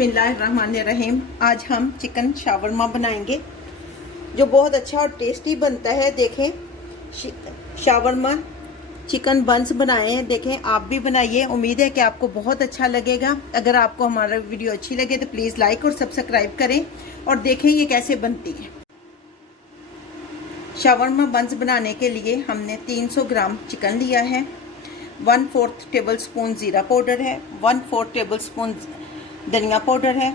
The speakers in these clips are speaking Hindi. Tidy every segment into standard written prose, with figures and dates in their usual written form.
बिस्मिल्लाहिर्रहमानिर्रहीम। आज हम चिकन शावरमा बनाएंगे जो बहुत अच्छा और टेस्टी बनता है। देखें, शावरमा चिकन बंस बनाए हैं। देखें, आप भी बनाइए। उम्मीद है कि आपको बहुत अच्छा लगेगा। अगर आपको हमारा वीडियो अच्छी लगे तो प्लीज़ लाइक और सब्सक्राइब करें और देखें ये कैसे बनती है। शावरमा बंस बनाने के लिए हमने 300 ग्राम चिकन लिया है, 1/4 टेबल स्पून ज़ीरा पाउडर है, 1/4 टेबल स्पून धनिया पाउडर है,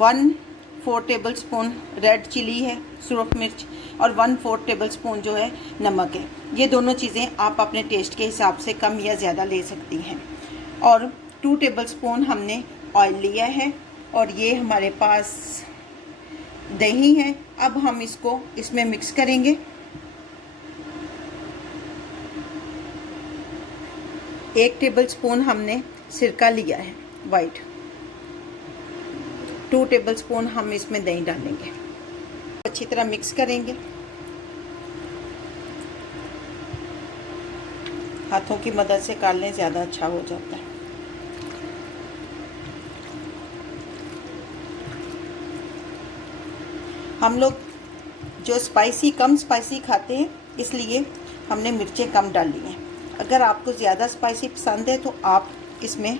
1/4 टेबल स्पून रेड चिली है, सुरख मिर्च, और 1/4 टेबल स्पून जो है नमक है। ये दोनों चीज़ें आप अपने टेस्ट के हिसाब से कम या ज़्यादा ले सकती हैं। और 2 टेबल स्पून हमने ऑयल लिया है और ये हमारे पास दही है। अब हम इसको इसमें मिक्स करेंगे। 1 टेबल स्पून हमने सिरका लिया है वाइट, 2 टेबल स्पून हम इसमें दही डालेंगे। अच्छी तरह मिक्स करेंगे। हाथों की मदद से कर लें, ज़्यादा अच्छा हो जाता है। हम लोग जो कम स्पाइसी खाते हैं, इसलिए हमने मिर्चें कम डाली हैं। अगर आपको ज़्यादा स्पाइसी पसंद है तो आप इसमें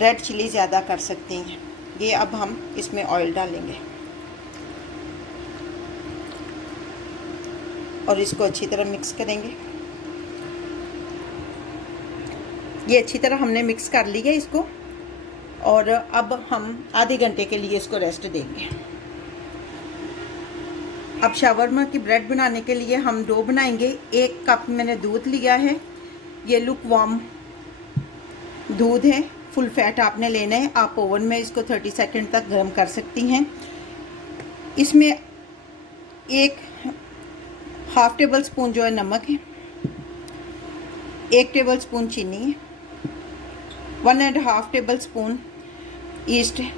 रेड चिली ज़्यादा कर सकती हैं। ये अब हम इसमें ऑयल डालेंगे और इसको अच्छी तरह मिक्स करेंगे। ये अच्छी तरह हमने मिक्स कर लिया इसको और अब हम आधे घंटे के लिए इसको रेस्ट देंगे। अब शावरमा की ब्रेड बनाने के लिए हम डो बनाएंगे। 1 कप मैंने दूध लिया है। ये लुक वार्म दूध है, फुल फैट आपने लेना है। आप ओवन में इसको 30 सेकंड तक गर्म कर सकती हैं। इसमें 1/2 टेबल स्पून जो है नमक है, 1 टेबल स्पून चीनी है, 1.5 टेबल स्पून ईस्ट है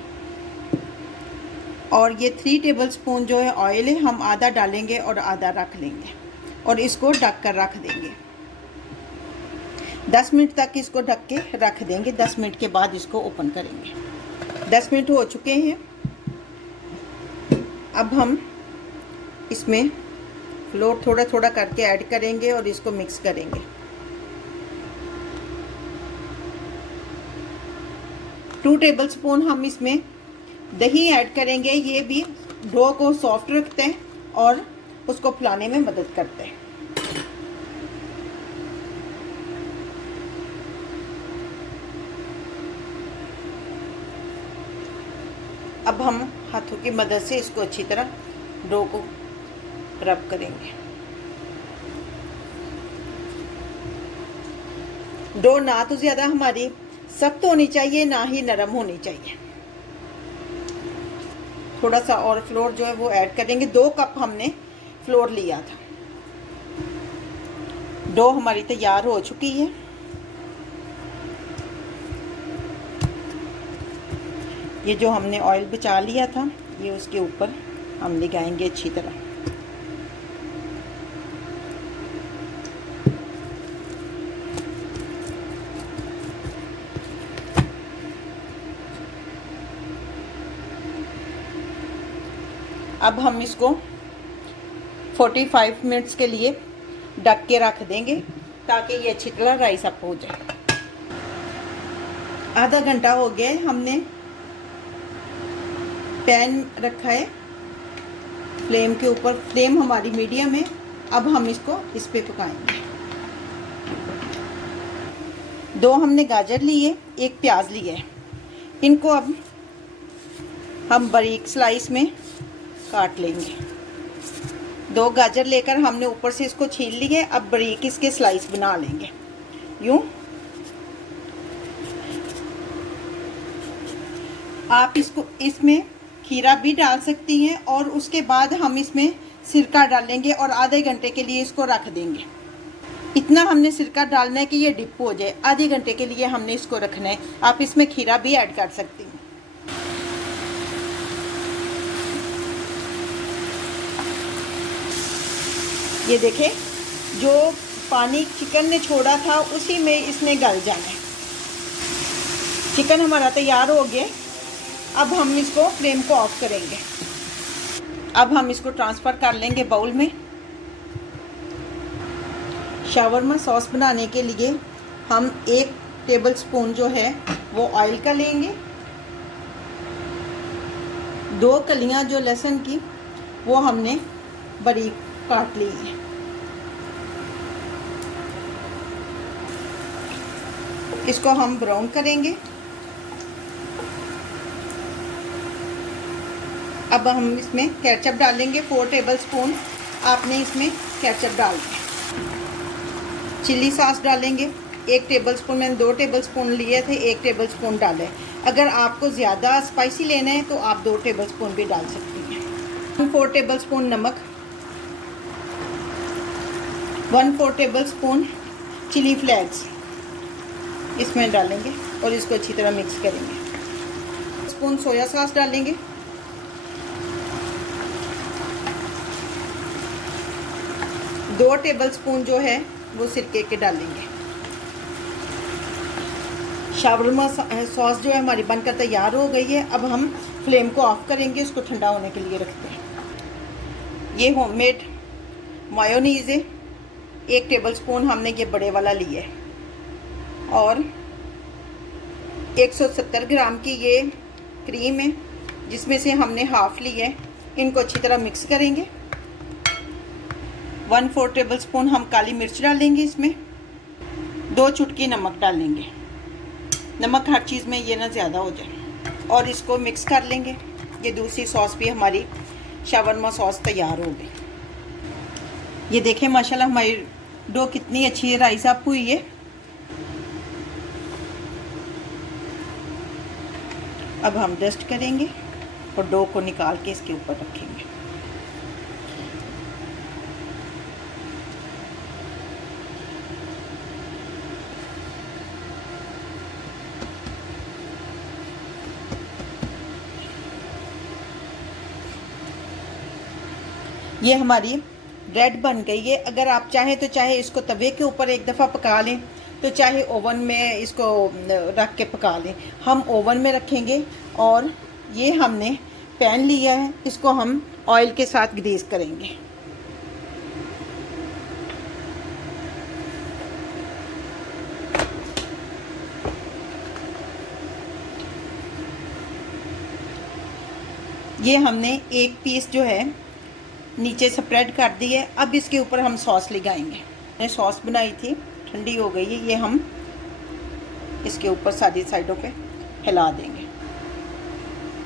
और ये 3 टेबल स्पून जो है ऑयल है। हम आधा डालेंगे और आधा रख लेंगे और इसको ढक कर रख देंगे। 10 मिनट तक इसको ढक के रख देंगे। 10 मिनट के बाद इसको ओपन करेंगे। 10 मिनट हो चुके हैं। अब हम इसमें फ्लोर थोड़ा थोड़ा करके ऐड करेंगे और इसको मिक्स करेंगे। टू टेबल स्पून हम इसमें दही ऐड करेंगे। ये भी डो को सॉफ्ट रखते हैं और उसको फुलाने में मदद करते हैं। अब हम हाथों की मदद से इसको अच्छी तरह डो को रब करेंगे। डो ना तो ज़्यादा हमारी सख्त होनी चाहिए, ना ही नरम होनी चाहिए। थोड़ा सा और फ्लोर जो है वो ऐड करेंगे। 2 कप हमने फ्लोर लिया था। डो हमारी तैयार हो चुकी है। ये जो हमने ऑयल बचा लिया था ये उसके ऊपर हम लगाएंगे अच्छी तरह। अब हम इसको 45 मिनट्स के लिए ढक के रख देंगे ताकि ये अच्छी तरह राइस अप हो जाए। आधा घंटा हो गया है। हमने पैन रखा है फ्लेम के ऊपर। फ्लेम हमारी मीडियम है। अब हम इसको इस पे पकाएंगे। 2 हमने गाजर लिए, 1 प्याज लिया है। इनको अब हम बारीक स्लाइस में काट लेंगे। 2 गाजर लेकर हमने ऊपर से इसको छील लिए। अब बारीक इसके स्लाइस बना लेंगे यूं। आप इसको इसमें खीरा भी डाल सकती हैं और उसके बाद हम इसमें सिरका डालेंगे और आधे घंटे के लिए इसको रख देंगे। इतना हमने सिरका डालना है कि ये डिप हो जाए। आधे घंटे के लिए हमने इसको रखना है। आप इसमें खीरा भी ऐड कर सकती हैं। ये देखें, जो पानी चिकन ने छोड़ा था उसी में इसने गल जाना है। चिकन हमारा तैयार हो गया। अब हम इसको फ्लेम को ऑफ करेंगे। अब हम इसको ट्रांसफ़र कर लेंगे बाउल में। शावरमा सॉस बनाने के लिए हम 1 टेबलस्पून जो है वो ऑयल का लेंगे। 2 कलियां जो लहसुन की वो हमने बारीक काट ली है। इसको हम ब्राउन करेंगे। अब हम इसमें केचप डालेंगे। 4 टेबलस्पून आपने इसमें केचप डालना है। चिली सॉस डालेंगे 1 टेबलस्पून। मैंने 2 टेबलस्पून लिए थे, 1 टेबलस्पून डाले। अगर आपको ज़्यादा स्पाइसी लेना है तो आप 2 टेबलस्पून भी डाल सकती हैं। 4 टेबलस्पून नमक, 1/4 टेबलस्पून चिली फ्लेक्स इसमें डालेंगे और इसको अच्छी तरह मिक्स करेंगे। स्पून सोया सॉस डालेंगे, 2 टेबलस्पून जो है वो सिरके के डालेंगे। शावरमा सॉस जो है हमारी बनकर तैयार हो गई है। अब हम फ्लेम को ऑफ करेंगे, उसको ठंडा होने के लिए रखते हैं। ये होममेड मायोनीज़ है, 1 टेबलस्पून हमने ये बड़े वाला लिया है और 170 ग्राम की ये क्रीम है जिसमें से हमने हाफ ली है। इनको अच्छी तरह मिक्स करेंगे। 1/4 टेबलस्पून हम काली मिर्च डालेंगे इसमें। 2 चुटकी नमक डालेंगे। नमक हर चीज़ में ये ना ज़्यादा हो जाए और इसको मिक्स कर लेंगे। ये दूसरी सॉस भी हमारी शावरमा सॉस तैयार हो गई। ये देखें माशाल्लाह हमारी डो कितनी अच्छी राइस अप हुई है। अब हम डस्ट करेंगे और डो को निकाल के इसके ऊपर रखेंगे। ये हमारी ब्रेड बन गई है। अगर आप चाहें तो चाहे इसको तवे के ऊपर एक दफ़ा पका लें, तो चाहे ओवन में इसको रख के पका लें। हम ओवन में रखेंगे और ये हमने पैन लिया है, इसको हम ऑयल के साथ ग्रीस करेंगे। ये हमने एक पीस जो है नीचे स्प्रेड कर दी है। अब इसके ऊपर हम सॉस लगाएंगे। मैंने सॉस बनाई थी, ठंडी हो गई है। ये हम इसके ऊपर सारी साइडों पे फैला देंगे।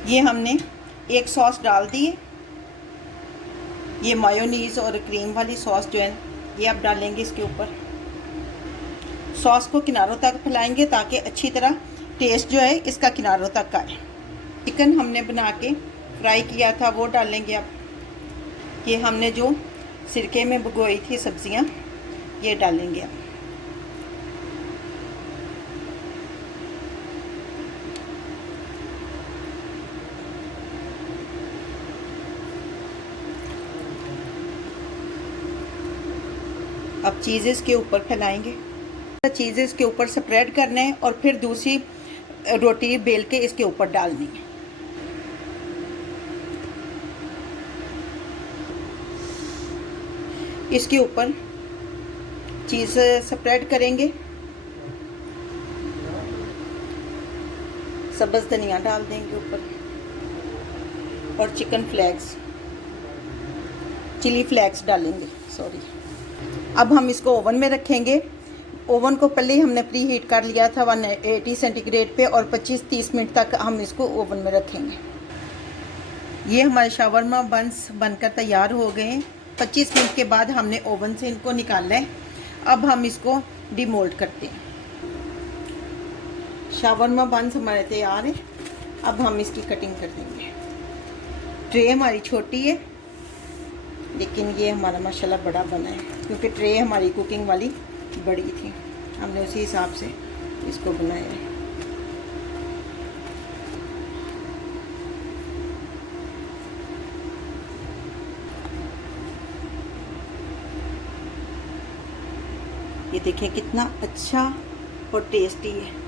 ये हमने एक सॉस डाल दी है। ये मायोनीज़ और क्रीम वाली सॉस जो है ये अब डालेंगे इसके ऊपर। सॉस को किनारों तक फैलाएंगे ताकि अच्छी तरह टेस्ट जो है इसका किनारों तक आए। चिकन हमने बना के फ्राई किया था वो डालेंगे। अब ये हमने जो सिरके में भिगोई थी सब्जियां ये डालेंगे। अब चीज़ेस के ऊपर फैलाएंगे। चीज़ेस के ऊपर स्प्रेड करना है और फिर दूसरी रोटी बेल के इसके ऊपर डालनी है। इसके ऊपर चीज़ स्प्रेड करेंगे। सब्ज़ धनिया डाल देंगे ऊपर और चिकन फ्लेक्स, चिली फ्लेक्स डालेंगे, सॉरी। अब हम इसको ओवन में रखेंगे। ओवन को पहले ही हमने प्री हीट कर लिया था 180 सेंटीग्रेड पे और 25-30 मिनट तक हम इसको ओवन में रखेंगे। ये हमारे शावरमा बंस बनकर तैयार हो गए हैं। 25 मिनट के बाद हमने ओवन से इनको निकालना है। अब हम इसको डिमोल्ड करते हैं। शावरमा बंस हमारे तैयार है। अब हम इसकी कटिंग कर देंगे। ट्रे हमारी छोटी है लेकिन ये हमारा माशाल्लाह बड़ा बना है क्योंकि ट्रे हमारी कुकिंग वाली बड़ी थी। हमने उसी हिसाब से इसको बनाया है। ये देखिए कितना अच्छा और टेस्टी है।